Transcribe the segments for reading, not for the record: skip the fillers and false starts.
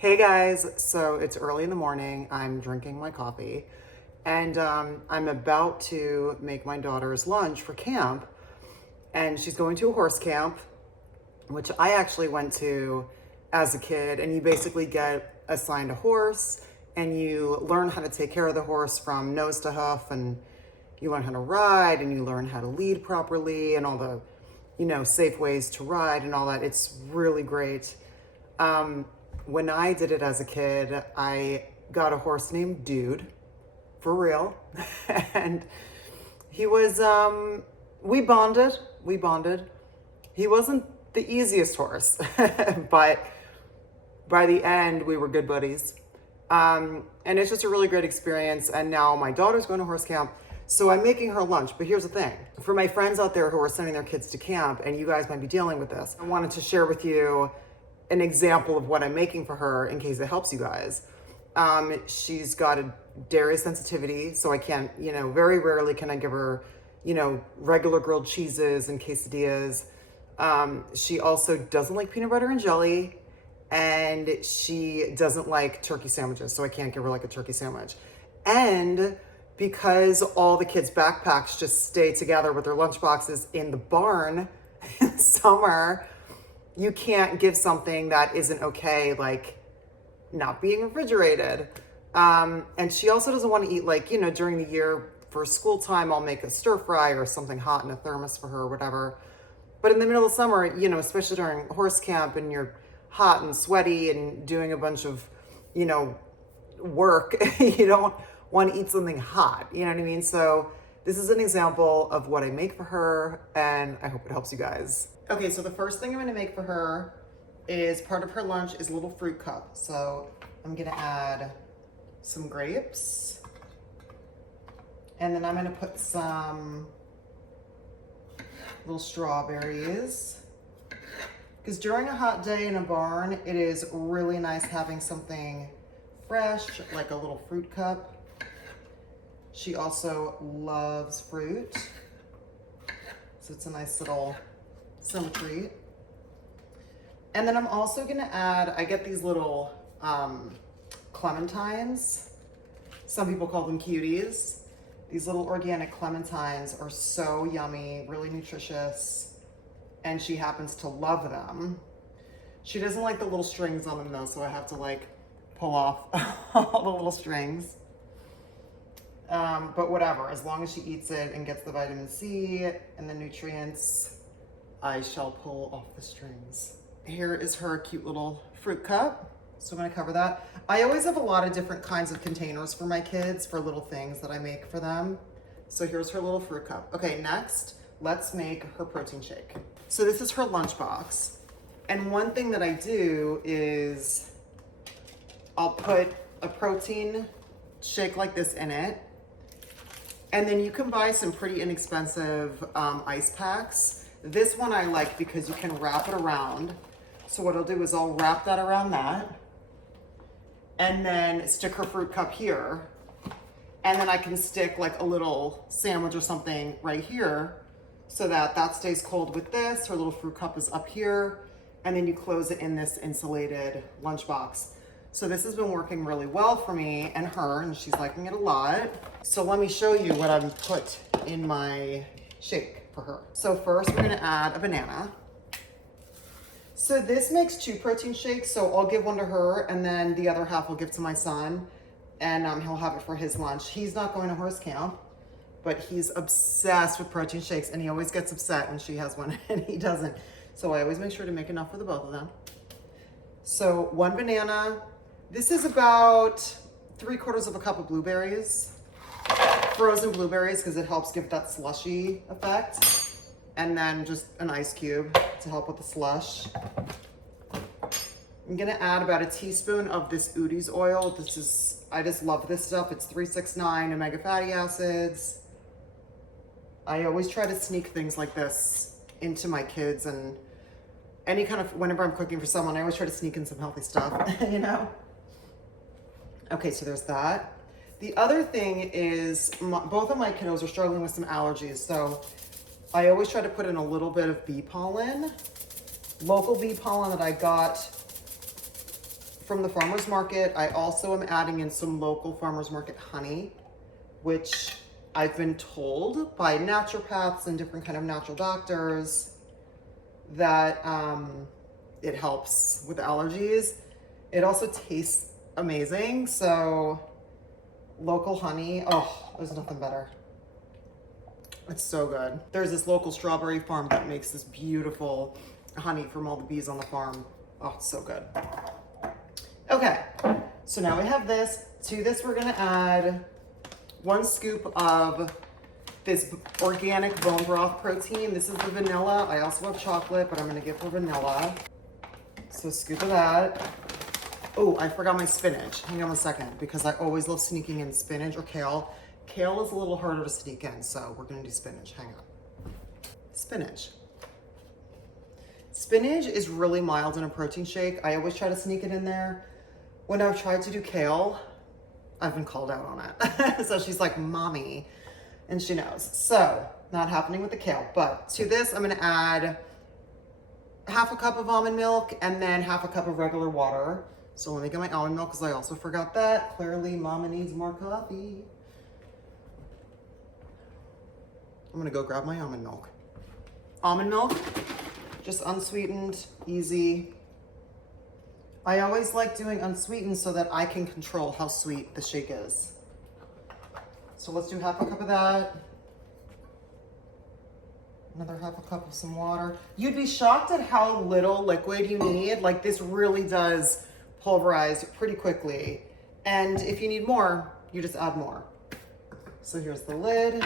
Hey guys, so it's early in the morning. I'm drinking my coffee and I'm about to make my daughter's lunch for camp. And she's going to a horse camp, which I actually went to as a kid. And you basically get assigned a horse and you learn how to take care of the horse from nose to hoof. And you learn how to ride and you learn how to lead properly and all the, safe ways to ride and all that. It's really great. When I did it as a kid, I got a horse named Dude, for real. And he was, we bonded. He wasn't the easiest horse, but by the end, we were good buddies. And it's just a really great experience. And now my daughter's going to horse camp, so I'm making her lunch. But here's the thing. For my friends out there who are sending their kids to camp, and you guys might be dealing with this, I wanted to share with you an example of what I'm making for her in case it helps you guys. She's got a dairy sensitivity, so I can't, very rarely can I give her, regular grilled cheeses and quesadillas. She also doesn't like peanut butter and jelly, and she doesn't like turkey sandwiches, so I can't give her like a turkey sandwich. And because all the kids' backpacks just stay together with their lunch boxes in the barn in summer, you can't give something that isn't okay, like not being refrigerated. And she also doesn't want to eat, like, during the year for school time, I'll make a stir fry or something hot in a thermos for her or whatever. But in the middle of summer, especially during horse camp and you're hot and sweaty and doing a bunch of, work, you don't want to eat something hot, you know what I mean? So this is an example of what I make for her, and I hope it helps you guys. Okay, so the first thing I'm gonna make for her is part of her lunch is a little fruit cup. So I'm gonna add some grapes, and then I'm gonna put some little strawberries. Because during a hot day in a barn, it is really nice having something fresh, like a little fruit cup. She also loves fruit, so it's a nice little summer treat. And then I'm also gonna add, I get these little clementines. Some people call them cuties. These little organic clementines are so yummy, really nutritious, and she happens to love them. She doesn't like the little strings on them though, so I have to like pull off all the little strings. But whatever, as long as she eats it and gets the vitamin C and the nutrients, I shall pull off the strings. Here is her cute little fruit cup. So I'm gonna cover that. I always have a lot of different kinds of containers for my kids for little things that I make for them. So here's her little fruit cup. Okay, next, let's make her protein shake. So this is her lunchbox. And one thing that I do is I'll put a protein shake like this in it. And then you can buy some pretty inexpensive ice packs. This one I like because you can wrap it around. So what I'll do is I'll wrap that around that and then stick her fruit cup here. And then I can stick like a little sandwich or something right here so that that stays cold with this. Her little fruit cup is up here. And then you close it in this insulated lunchbox. So this has been working really well for me and her, and she's liking it a lot. So let me show you what I've put in my shake for her. So first we're gonna add a banana. So this makes 2 protein shakes, so I'll give one to her and then the other half I'll give to my son, and he'll have it for his lunch. He's not going to horse camp, but he's obsessed with protein shakes, and he always gets upset when she has one and he doesn't. So I always make sure to make enough for the both of them. So 1 banana. This is about 3/4 of a cup of blueberries, frozen blueberries, because it helps give that slushy effect. And then just an ice cube to help with the slush. I'm gonna add about a teaspoon of this Udi's oil. I just love this stuff. It's 369 omega fatty acids. I always try to sneak things like this into my kids, and any kind of, whenever I'm cooking for someone, I always try to sneak in some healthy stuff, Okay, so there's that. The other thing is both of my kiddos are struggling with some allergies, so I always try to put in a little bit of bee pollen, local bee pollen that I got from the farmer's market. I also am adding in some local farmer's market honey, which I've been told by naturopaths and different kind of natural doctors that it helps with allergies. It also tastes amazing. So local honey, oh, there's nothing better. It's so good. There's this local strawberry farm that makes this beautiful honey from all the bees on the farm. Oh, it's so good. Okay, so now we have this. To this, we're gonna add 1 scoop of this organic bone broth protein. This is the vanilla. I also have chocolate, but I'm gonna give her vanilla. So a scoop of that. Oh, I forgot my spinach. Hang on a second, because I always love sneaking in spinach or kale. Kale is a little harder to sneak in, so we're gonna do spinach. Hang on. Spinach. Spinach is really mild in a protein shake. I always try to sneak it in there. When I've tried to do kale, I've been called out on it. So she's like, mommy, and she knows. So not happening with the kale, but to this, I'm gonna add 1/2 cup of almond milk and then 1/2 cup of regular water. So let me get my almond milk because I also forgot that. Clearly, mama needs more coffee. I'm gonna go grab my almond milk. Almond milk, just unsweetened, easy. I always like doing unsweetened so that I can control how sweet the shake is. So let's do 1/2 cup of that. Another 1/2 cup of some water. You'd be shocked at how little liquid you need. Like this really does pulverize pretty quickly. And if you need more, you just add more. So here's the lid.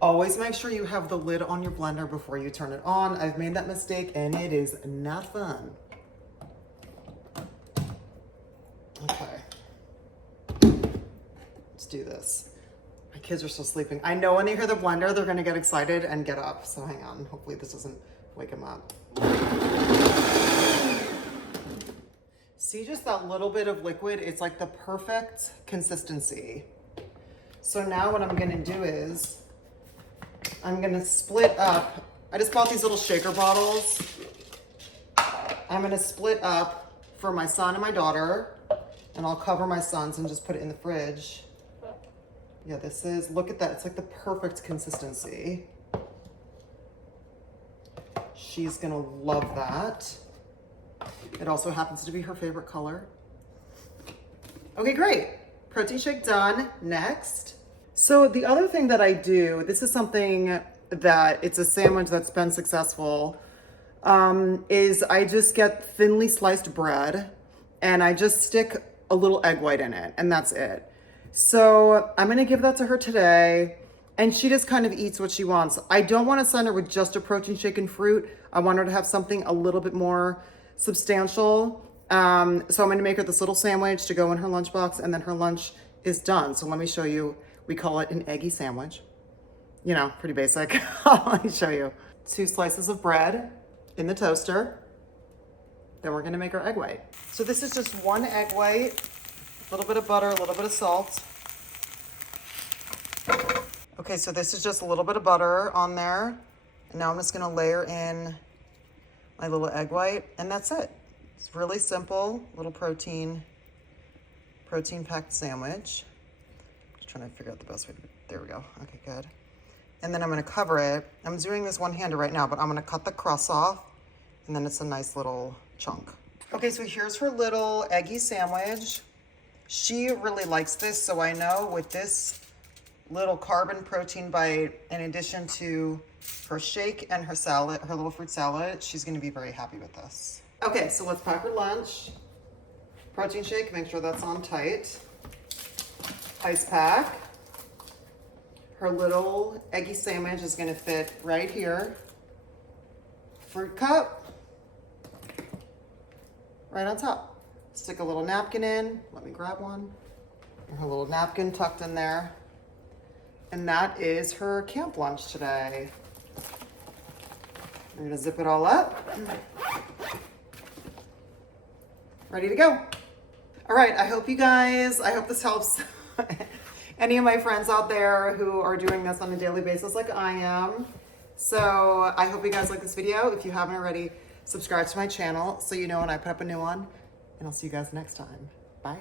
Always make sure you have the lid on your blender before you turn it on. I've made that mistake and it is not fun. Okay. Let's do this. My kids are still sleeping. I know when they hear the blender, they're gonna get excited and get up. So hang on, hopefully this doesn't wake them up. See just that little bit of liquid? It's like the perfect consistency. So now what I'm gonna do is, I'm gonna split up. I just bought these little shaker bottles. I'm gonna split up for my son and my daughter, and I'll cover my son's and just put it in the fridge. Yeah, this is, look at that. It's like the perfect consistency. She's gonna love that. It also happens to be her favorite color. Okay, great. Protein shake done. Next. So the other thing that I do, this is something that it's a sandwich that's been successful, is I just get thinly sliced bread and I just stick a little egg white in it and that's it. So I'm gonna give that to her today and she just kind of eats what she wants. I don't wanna send her with just a protein shake and fruit. I want her to have something a little bit more substantial. So I'm gonna make her this little sandwich to go in her lunchbox and then her lunch is done. So let me show you. We call it an eggy sandwich. You know, pretty basic. Let me show you. 2 slices of bread in the toaster. Then we're gonna make our egg white. So this is just 1 egg white, a little bit of butter, a little bit of salt. Okay, so this is just a little bit of butter on there. And now I'm just gonna layer in my little egg white, and that's it. It's really simple, little protein packed sandwich. Just trying to figure out the best way to, there we go. Okay, good. And then I'm gonna cover it. I'm doing this one-handed right now, but I'm gonna cut the crust off, and then it's a nice little chunk. Okay, so here's her little eggy sandwich. She really likes this, so I know with this little carb and protein bite, in addition to her shake and her salad, her little fruit salad, she's gonna be very happy with this. Okay, so let's pack her lunch. Protein shake, make sure that's on tight. Ice pack. Her little eggy sandwich is gonna fit right here. Fruit cup, right on top. Stick a little napkin in. Let me grab one. And her little napkin tucked in there. And that is her camp lunch today. We're gonna zip it all up. Ready to go. All right, I hope this helps any of my friends out there who are doing this on a daily basis like I am. So I hope you guys like this video. If you haven't already, Subscribe to my channel so you know when I put up a new one. And I'll see you guys next time. Bye.